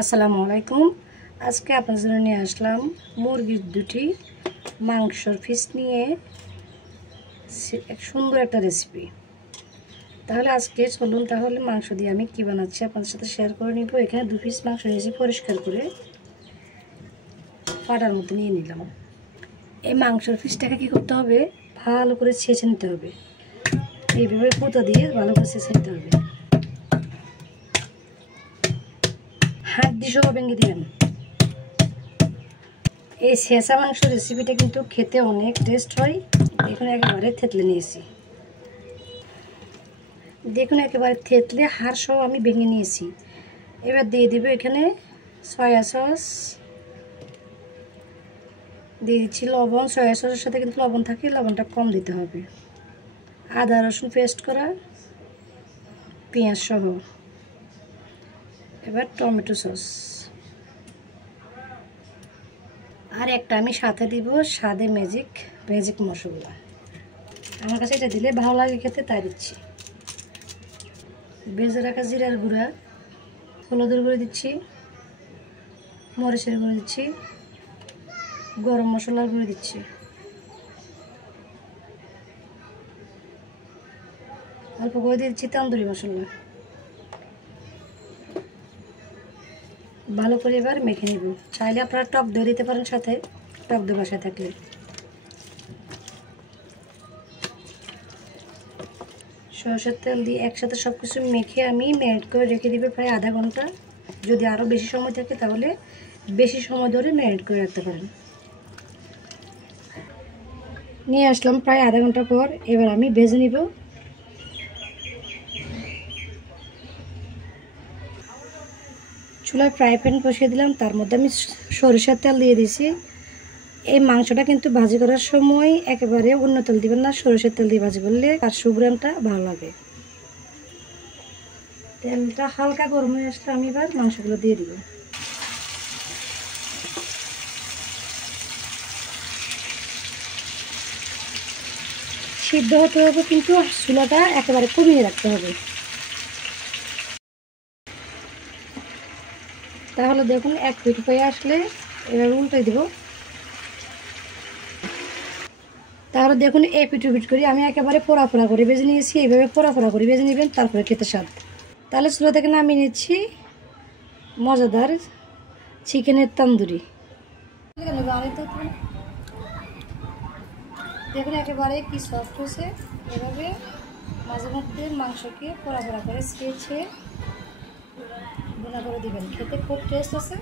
আসসালামু আলাইকুম। আজকে আপনাদের জন্য নিয়ে আসলাম মুরগির দুটি মাংসর পিস নিয়ে সুন্দর একটা রেসিপি। তাহলে আজকে চলুন তাহলে মাংস দিয়ে আমি কি বানাচ্ছি আপনাদের সাথে শেয়ার করে নিব। এখানে 2 পিস মাংস নিয়েছি, পরিষ্কার করে ফাটার মতো নিয়ে নিলাম। এই মাংসর পিসটাকে কি করতে হবে, ভালো করে ছেঁচে নিতে হবে। এইভাবে পুঁতা দিয়ে ভালো করে ছেঁচে নিতে হবে, হাড্ডি সহ ভেঙে দিবেন। এই ছেঁচা মাংস রেসিপিটা কিন্তু খেতে অনেক টেস্ট হয়। দেখুন একেবারে থেতলে নিয়েছি, দেখুন একেবারে থেতলে হাড় সহ আমি ভেঙে নিয়েছি। এবার দিয়ে দিব এখানে সয়া সস, দিয়ে দিচ্ছি লবণ। সয়া সসের সাথে কিন্তু লবণ থাকে, লবণটা কম দিতে হবে। আদা রসুন পেস্ট করা, পেঁয়াজ সহ। এবার টমেটো সস, আর একটা আমি সাথে দিব স্বাদে ম্যাজিক মশলা। আমার কাছে এটা দিলে ভালো লাগে খেতে, তাই দিচ্ছি। ভেজে রাখা জিরার গুঁড়া, হলুদের গুঁড়ো দিচ্ছি, মরিচের গুঁড়ো দিচ্ছি, গরম মশলার গুঁড়ো দিচ্ছি, অল্প করে দিচ্ছি তন্দুরি মশলা। ভালো করে এবার মেখে নিব। চাইলে আপনারা টক দই দিতে পারেন সাথে, টক দই বাসায় থাকলে। সরষের তেল দিয়ে একসাথে সব কিছু মেখে আমি ম্যারিনেট করে রেখে দিব প্রায় আধা ঘন্টা। যদি আরও বেশি সময় থাকে তাহলে বেশি সময় ধরে ম্যারিনেট করে রাখতে পারেন। নিয়ে আসলাম প্রায় আধা ঘন্টা পর। এবার আমি ভেজে নিব। চুলায় ফ্রাই প্যান বসিয়ে দিলাম, তার মধ্যে আমি সরিষার তেল দিয়ে দিয়েছি। এই মাংসটা কিন্তু ভাজি করার সময় একেবারে অন্য তেল দিবেন না, সরিষার তেল দিয়ে ভাজি করলে তার সুঘ্রাণটা ভালো লাগে। তেলটা হালকা গরম হয়ে আসলে আমি এবার মাংসগুলো দিয়ে দিব। সিদ্ধ হতে হবে কিন্তু চুলাটা একেবারে কমিয়ে রাখতে হবে। তাহলে দেখুন এক পিঠ হয়ে আসলে এবার উল্টে দিব। তাহলে দেখুন এই পিঠ করে আমি একেবারে পোড়া করে ভেজে নিয়েছি। এইভাবে পোড়া করে ভেজে নেবেন, তারপরে খেতে স্বাদ। তাহলে চুলা থেকে নামিয়ে নিচ্ছি মজাদার চিকেনের তন্দুরি। দেখুন একেবারে কি সফট হয়েছে। এভাবে মাঝে মধ্যে মাংসকে পোড়া করে ছেঁচে ভুনা করে দিবেন, খেতে খুব টেস্ট আছে।